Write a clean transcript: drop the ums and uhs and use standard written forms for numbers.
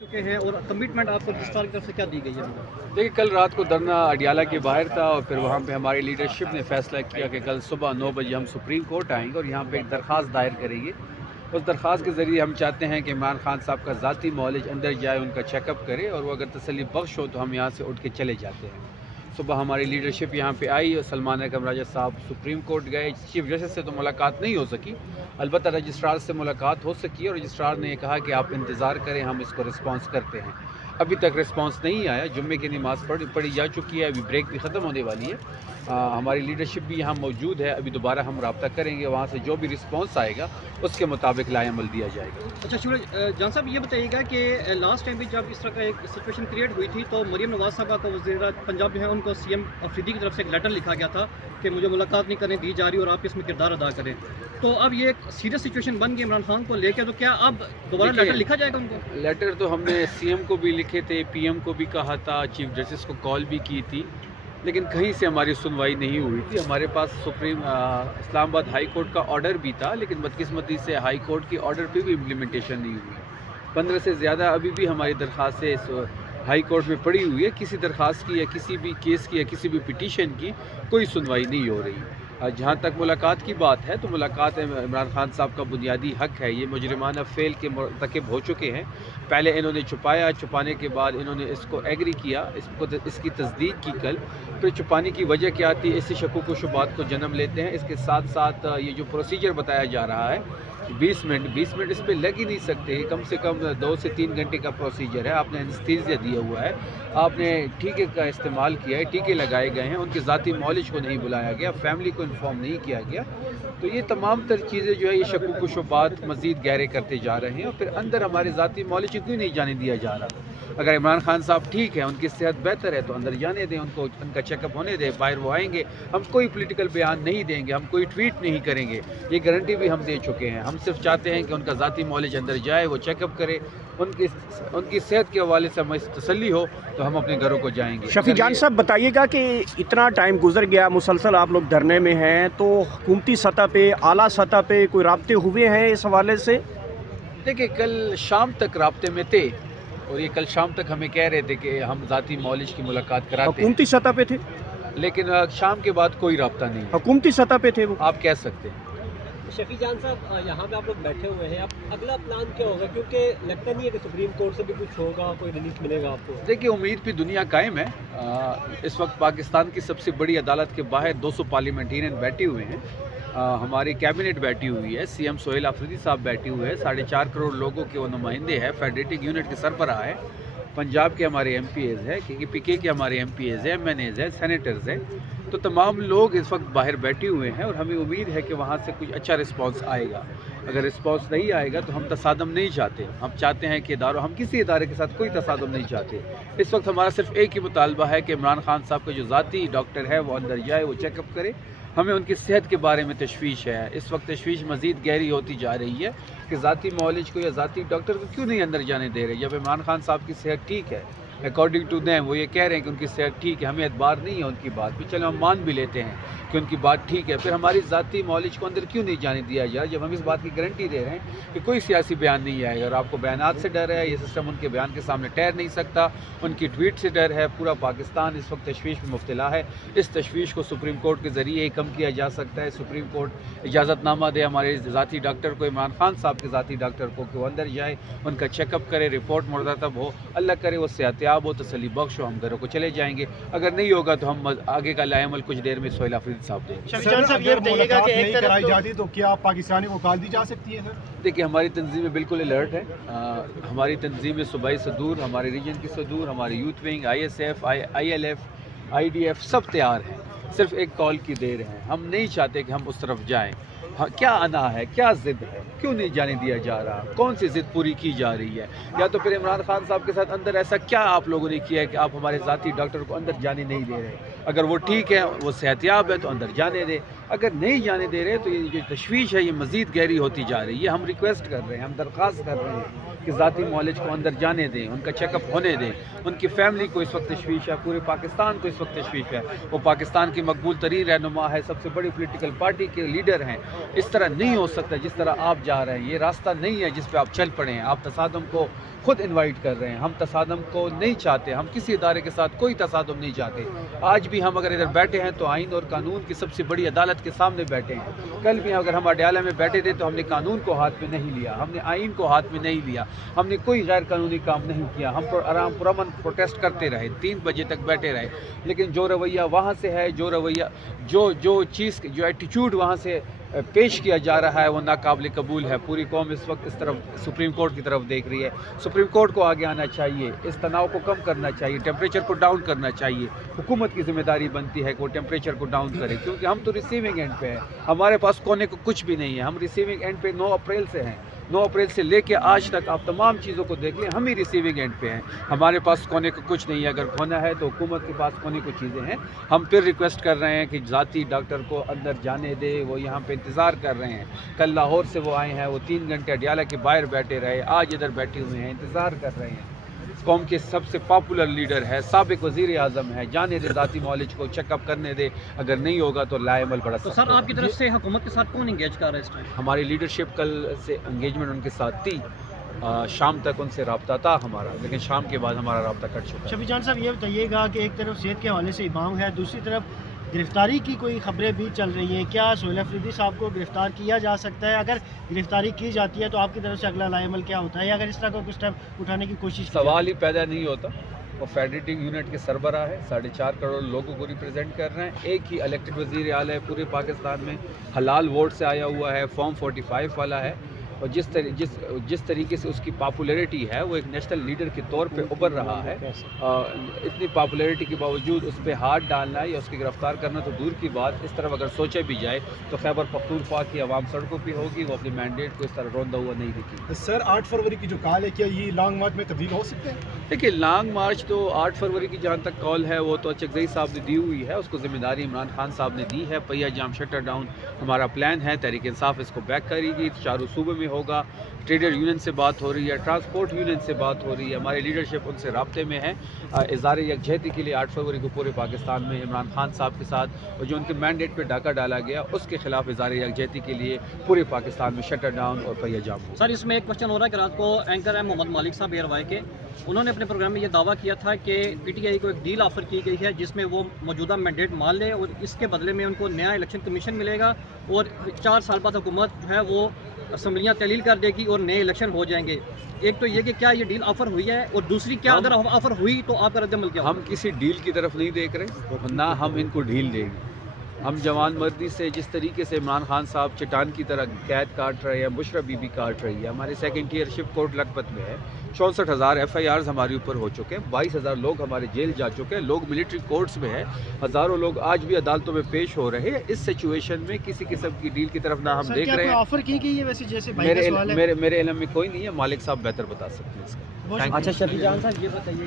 चुके हैं और कमिटमेंट आपको रजिस्ट्रार की तरफ से क्या दी गई है? देखिए, कल रात को धरना अडियाला के बाहर था और फिर वहाँ पे हमारी लीडरशिप ने फैसला किया कि कल सुबह 9 बजे हम सुप्रीम कोर्ट आएंगे और यहाँ पे एक दरख्वास्त दायर करेंगे। उस दरख्वास्त के ज़रिए हम चाहते हैं कि इमरान खान साहब का ज़ाती मॉलेज अंदर जाए, उनका चेकअप करे और वो अगर तसल्ली बख्श हो तो हम यहाँ से उठ के चले जाते हैं। सुबह हमारी लीडरशिप यहाँ पे आई और सलमान अकरम राजा साहब सुप्रीम कोर्ट गए। चीफ जस्टिस से तो मुलाकात नहीं हो सकी, अलबत्ता रजिस्ट्रार से मुलाकात हो सकी और रजिस्ट्रार ने कहा कि आप इंतज़ार करें, हम इसको रिस्पॉन्स करते हैं। अभी तक रिस्पांस नहीं आया। जुम्मे की नमाज़ पढ़ी जा चुकी है, अभी ब्रेक भी ख़त्म होने वाली है। हमारी लीडरशिप भी यहाँ मौजूद है। अभी दोबारा हम रब्ता करेंगे, वहाँ से जो भी रिस्पांस आएगा उसके मुताबिक लाएअमल दिया जाएगा। अच्छा सूरज जान साहब, ये बताइएगा कि लास्ट टाइम भी जब इस तरह का एक सिचुएशन क्रिएट हुई थी तो मरीम नवाज साहबा को वज़ीर पंजाब जो है उनको सीएम अफरीदी की तरफ से एक लेटर लिखा गया था कि मुझे मुलाकात नहीं करने दी जा रही और आप इसमें किरदार अदा करें। तो अब ये एक सीरियस सिचुएशन बन गई इमरान खान को लेकर, तो क्या अब दोबारा लेटर लिखा जाएगा उनको? लेटर तो हमने सीएम को भी लिखे थे, पीएम को भी कहा था, चीफ जस्टिस को कॉल भी की थी, लेकिन कहीं से हमारी सुनवाई नहीं हुई थी। हमारे पास इस्लामाबाद हाई कोर्ट का ऑर्डर भी था, लेकिन बदकिस्मती से हाई कोर्ट की ऑर्डर पे भी इम्प्लीमेंटेशन नहीं हुई। 15 से ज़्यादा अभी भी हमारी दरख्वास्तें हाई कोर्ट में पड़ी हुई है। किसी दरख्वास्त की या किसी भी केस की या किसी भी पिटीशन की कोई सुनवाई नहीं हो रही। जहाँ तक मुलाकात की बात है तो मुलाकात इमरान खान साहब का बुनियादी हक है। ये मुजरिमाना फ़ेल के मरतकब हो चुके हैं। पहले इन्होंने छुपाने के बाद इन्होंने इसको एग्री किया, इसकी तस्दीक की कल, फिर छुपाने की वजह क्या थी, इससे शकूक व शुबात को जन्म लेते हैं। इसके साथ साथ ये जो प्रोसीजर बताया जा रहा है 20 मिनट इस पे लग ही नहीं सकते। कम से कम 2 से 3 घंटे का प्रोसीजर है। आपने एनेस्थीसिया दिया हुआ है, आपने टीके का इस्तेमाल किया है, टीके लगाए गए हैं, उनके ज़ाती मॉलिज को नहीं बुलाया गया, फैमिली को इन्फॉर्म नहीं किया गया। तो ये तमाम तर चीज़ें जो है ये शकूक व शुबात मज़ीद गहरे करते जा रहे हैं और फिर अंदर हमारे ज़ाती मॉलिज को क्यों नहीं जाने दिया जा रहा। अगर इमरान खान साहब ठीक है, उनकी सेहत बेहतर है तो अंदर जाने दें, उनको उनका चेकअप होने दें, बाहर वो आएंगे। हम कोई पॉलिटिकल बयान नहीं देंगे, हम कोई ट्वीट नहीं करेंगे, ये गारंटी भी हम दे चुके हैं। हम सिर्फ चाहते हैं कि उनका ज़ाती मॉलेज अंदर जाए, वो चेकअप करे, उनकी सेहत के हवाले से हमें तसल्ली हो तो हम अपने घरों को जाएंगे। शफी जान साहब बताइएगा कि इतना टाइम गुजर गया, मुसलसल आप लोग धरने में हैं, तो हुकूमती सतह पे, आला सतह पे कोई राब्ते हुए हैं इस हवाले से? देखिए, कल शाम तक राब्ते में थे और ये कल शाम तक हमें कह रहे थे कि हम ज़ाती मॉलिज की मुलाकात कराते हैं। हुकूमती सतह पे थे, लेकिन शाम के बाद कोई राब्ता नहीं। हुकूमती सतह पे थे वो, आप कह सकते हैं। शफी जान साहब, यहाँ पे आप लोग बैठे हुए हैं, अब अगला प्लान क्या होगा? क्योंकि लगता नहीं है कि सुप्रीम कोर्ट से भी कुछ होगा, कोई रिलीफ मिलेगा आपको। देखिए, उम्मीद पे दुनिया कायम है। इस वक्त पाकिस्तान की सबसे बड़ी अदालत के बाहर 200 पार्लियामेंटेरियन बैठे हुए हैं, हमारी कैबिनेट बैठी हुई है, सीएम सोहेल अफरीदी साहब बैठे हुए हैं, 4.5 करोड़ लोगों के वो नुमाइंदे हैं, फेडरेटिंग यूनिट के सरबराह है, पंजाब के हमारे MPAs हैं, PK के हमारे MPAs हैं, MNAs हैं, सेनेटर्स हैं। तो तमाम लोग इस वक्त बाहर बैठे हुए हैं और हमें उम्मीद है कि वहाँ से कुछ अच्छा रिस्पांस आएगा। अगर रिस्पांस नहीं आएगा तो हम तसादम नहीं चाहते। हम चाहते हैं कि हम किसी इदारे के साथ कोई तसादम नहीं चाहते। इस वक्त हमारा सिर्फ एक ही मुतालबा है कि इमरान खान साहब का जो ज़ाती डॉक्टर है वो अंदर जाए, वो चेकअप करे। हमें उनकी सेहत के बारे में तशवीश है। इस वक्त तशवीश मज़ीद गहरी होती जा रही है कि ज़ाती मॉलिज को या ज़ाती डॉक्टर को क्यों नहीं अंदर जाने दे रहे। जब इमरान खान साहब की सेहत ठीक है, अकॉर्डिंग टू देम वो ये कह रहे हैं कि उनकी सेहत ठीक है, हमें एतबार नहीं है उनकी बात भी, चलो हम मान भी लेते हैं कि उनकी बात ठीक है, फिर हमारी ज़ाती मॉलिज को अंदर क्यों नहीं जाने दिया जाए जब हम इस बात की गारंटी दे रहे हैं कि कोई सियासी बयान नहीं आएगा। और आपको बयानात से डर है, ये सिस्टम उनके बयान के सामने ठहर नहीं सकता, उनकी ट्वीट से डर है। पूरा पाकिस्तान इस वक्त तशवीश में मुब्तला है। इस तशवीश को सुप्रीम कोर्ट के ज़रिए ही कम किया जा सकता है। सुप्रीम कोर्ट इजाज़तनामा दे हमारे ज़ाती डॉक्टर को, इमरान खान साहब के ज़ाती डॉक्टर को, कि वो अंदर जाए, उनका चेकअप करे, रिपोर्ट मुरतब हो, अल्लाह करे वो सेहतियाब हो, तसल्ली बख्श हो, हम घरों को चले जाएंगे। अगर नहीं होगा तो हम आगे का लाएअमल कुछ देर में सोहेल अफरीदी साहब देंगे। अगर मुलाकात नहीं कराई जाती तो क्या पाकिस्तानी को कॉल दी जा सकती है सर? देखिए, हमारी तंजीमें बिल्कुल अलर्ट है। हमारी तंजीमें सूबाई सदूर, हमारे रीजन की सदूर, हमारे youth wing, ISF, ILF, IDF सब तैयार हैं। सिर्फ एक कॉल की देर है। हम नहीं चाहते कि हम उस तरफ जाएं। हाँ, क्या अना है, क्या ज़िद है, क्यों नहीं जाने दिया जा रहा, कौन सी ज़िद पूरी की जा रही है? या तो फिर इमरान खान साहब के साथ अंदर ऐसा क्या आप लोगों ने किया है कि आप हमारे ज़ाती डॉक्टर को अंदर जाने नहीं दे रहे? अगर वो ठीक है, वो सेहतियाब है तो अंदर जाने दे। अगर नहीं जाने दे रहे तो ये जो तशवीश है ये मज़ीद गहरी होती जा रही है। हम रिक्वेस्ट कर रहे हैं, हम दरख्वास्त कर रहे हैं कि ज़ाती मॉलिज को अंदर जाने दें, उनका चेकअप होने दें। उनकी फैमिली को इस वक्त तशवीश है, पूरे पाकिस्तान को इस वक्त तशवीश है। वो पाकिस्तान की मकबूल तरीन रहनुमा है, सबसे बड़ी पोलिटिकल पार्टी के लीडर हैं। اس طرح نہیں ہو سکتا جس طرح آپ جا رہے ہیں. یہ راستہ نہیں ہے جس پہ آپ چل پڑے ہیں. آپ تصادم کو خود انوائٹ کر رہے ہیں. ہم تصادم کو نہیں چاہتے. ہم کسی ادارے کے ساتھ کوئی تصادم نہیں چاہتے. آج بھی ہم اگر ادھر بیٹھے ہیں تو آئین اور قانون کی سب سے بڑی عدالت کے سامنے بیٹھے ہیں. کل بھی اگر ہم اڈیالہ میں بیٹھے تھے تو ہم نے قانون کو ہاتھ میں نہیں لیا, ہم نے آئین کو ہاتھ میں نہیں لیا, ہم نے کوئی غیر قانونی کام نہیں کیا. ہم آرام پرامن پروٹیسٹ کرتے رہے, 3 بجے تک بیٹھے رہے. لیکن جو رویہ وہاں سے ہے, جو رویہ جو ایٹیچیوڈ وہاں سے پیش کیا جا رہا ہے وہ ناقابل قبول ہے. پوری قوم اس وقت اس طرف سپریم کورٹ کی طرف دیکھ رہی ہے. سپریم کورٹ کو آگے آنا چاہیے, اس تناؤ کو کم کرنا چاہیے, ٹیمپریچر کو ڈاؤن کرنا چاہیے. حکومت کی ذمہ داری بنتی ہے کہ وہ ٹیمپریچر کو ڈاؤن کرے, کیونکہ ہم تو ریسیونگ اینڈ پہ ہیں. ہمارے پاس کونے کو کچھ بھی نہیں ہے. ہم ریسیونگ اینڈ پہ 9 اپریل سے ہیں. 9 اپریل سے لے کے آج تک آپ تمام چیزوں کو دیکھ لیں, ہم ہی ریسیونگ اینڈ پہ ہیں. ہمارے پاس کونے کو کچھ نہیں ہے. اگر کھونا ہے تو حکومت کے پاس کونے کو چیزیں ہیں. ہم پھر ریکویسٹ کر رہے ہیں کہ ذاتی ڈاکٹر کو اندر جانے دے. وہ یہاں پہ انتظار کر رہے ہیں. کل لاہور سے وہ آئے ہیں, وہ 3 گھنٹے اڈیالہ کے باہر بیٹھے رہے, آج ادھر بیٹھے ہوئے ہیں, انتظار کر رہے ہیں. قوم کے سب سے پاپولر لیڈر ہے, سابق وزیر اعظم ہے. جانے دے ذاتی معالج کو, چیک اپ کرنے دے. اگر نہیں ہوگا تو لائے عمل بڑا تو سخت سر ہوگا. آپ کی طرف سے حکومت کے ساتھ کون انگیج کر رہا ہے اس ٹائم؟ ہماری لیڈرشپ کل سے انگیجمنٹ ان کے ساتھ تھی. شام تک ان سے رابطہ تھا ہمارا, لیکن شام کے بعد ہمارا رابطہ کٹ چکا ہے. شفیع جان صاحب یہ بتائیے گا کہ ایک طرف صحت کے حوالے سے امام ہے, دوسری طرف گرفتاری کی کوئی خبریں بھی چل رہی ہیں. کیا سہیل افریدی صاحب کو گرفتار کیا جا سکتا ہے؟ اگر گرفتاری کی جاتی ہے تو آپ کی طرف سے اگلا لائے عمل کیا ہوتا ہے, یا اگر اس طرح کا کچھ اسٹیپ اٹھانے کی کوشش کی سوال ہی پیدا نہیں ہوتا. وہ فیڈریٹنگ یونٹ کے سربراہ ہے, 4.5 کروڑ لوگوں کو ریپرزینٹ کر رہے ہیں. ایک ہی الیکٹڈ وزیر اعلیٰ ہے پورے پاکستان میں, حلال ووٹ سے آیا ہوا ہے, فارم 45 والا ہے. اور جس طریقے سے اس کی پاپولیرٹی ہے, وہ ایک نیشنل لیڈر کے طور پہ ابھر رہا ہے. اتنی پاپولیرٹی کے باوجود اس پہ ہاتھ ڈالنا یا اس کی گرفتار کرنا تو دور کی بات. اس طرف اگر سوچا بھی جائے تو خیبر پختونخوا کی عوام سڑکوں پہ ہوگی, وہ اپنے مینڈیٹ کو اس طرح روندا ہوا نہیں دکھے. سر 8 فروری کی جو کال ہے, کیا یہ لانگ مارچ میں تبدیل ہو سکتے ہیں؟ دیکھیے, لانگ مارچ تو 8 فروری کی جہاں تک کال ہے وہ تو چکزئی صاحب نے دی ہوئی ہے. اس کو ذمہ داری عمران خان صاحب نے دی ہے. پہیا جام شٹر ڈاؤن ہمارا پلان ہے. تحریک انصاف اس کو بیک کرے گی. چاروں صوبے میں ہوگا. ٹریڈر یونین سے بات ہو رہی ہے, ٹرانسپورٹ یونین سے بات ہو رہی ہے. ہماری لیڈرشپ ان سے رابطے میں ہے. اظہار یکجہتی کے لیے 8 فروری کو پورے پاکستان میں عمران خان صاحب کے ساتھ, اور جو ان کے مینڈیٹ پہ ڈاکہ ڈالا گیا اس کے خلاف اظہار یکجہتی کے لیے پورے پاکستان میں شٹر ڈاؤن اور پہیا جام ہو. سر اس میں ایک کوشچن ہو رہا ہے کہ رات کو اینکر ہے محمد مالک صاحب ایئر وائی کے, انہوں نے اپنے پروگرام میں یہ دعویٰ کیا تھا کہ پی ٹی آئی کو ایک ڈیل آفر کی گئی ہے جس میں وہ موجودہ مینڈیٹ مان لے اور اس کے بدلے میں ان کو نیا الیکشن کمیشن ملے گا, اور 4 سال بعد حکومت جو ہے وہ اسمبلیاں تحلیل کر دے گی اور نئے الیکشن ہو جائیں گے. ایک تو یہ کہ کیا یہ ڈیل آفر ہوئی ہے, اور دوسری کیا اگر آفر ہوئی تو آپ کا رد عمل کیا ہوگا؟ ہم کسی ڈیل کی طرف نہیں دیکھ رہے, نہ ہم ان کو ڈیل دیں گے. ہم جوان مردی سے جس طریقے سے عمران خان صاحب چٹان کی طرح قید کاٹ رہے ہیں, بشرا بی بی کاٹ رہی ہے. ہمارے سیکنڈ ٹیئر شپ کورٹ لکھپت میں ہے, 64,000 FIRs ہمارے اوپر ہو چکے ہیں, 22,000 لوگ ہمارے جیل جا چکے ہیں, لوگ ملٹری کورٹس میں ہیں, ہزاروں لوگ آج بھی عدالتوں میں پیش ہو رہے ہیں. اس سچویشن میں کسی قسم کی ڈیل کی طرف نہ ہم دیکھ رہے ہیں. آفر کی گئی ہے ویسے جیسے بھائی کا سوال ہے؟ میرے علم میں کوئی نہیں ہے. مالک صاحب بہتر بتا سکتے ہیں اس کا. اچھا شفیع جان صاحب یہ بتائیے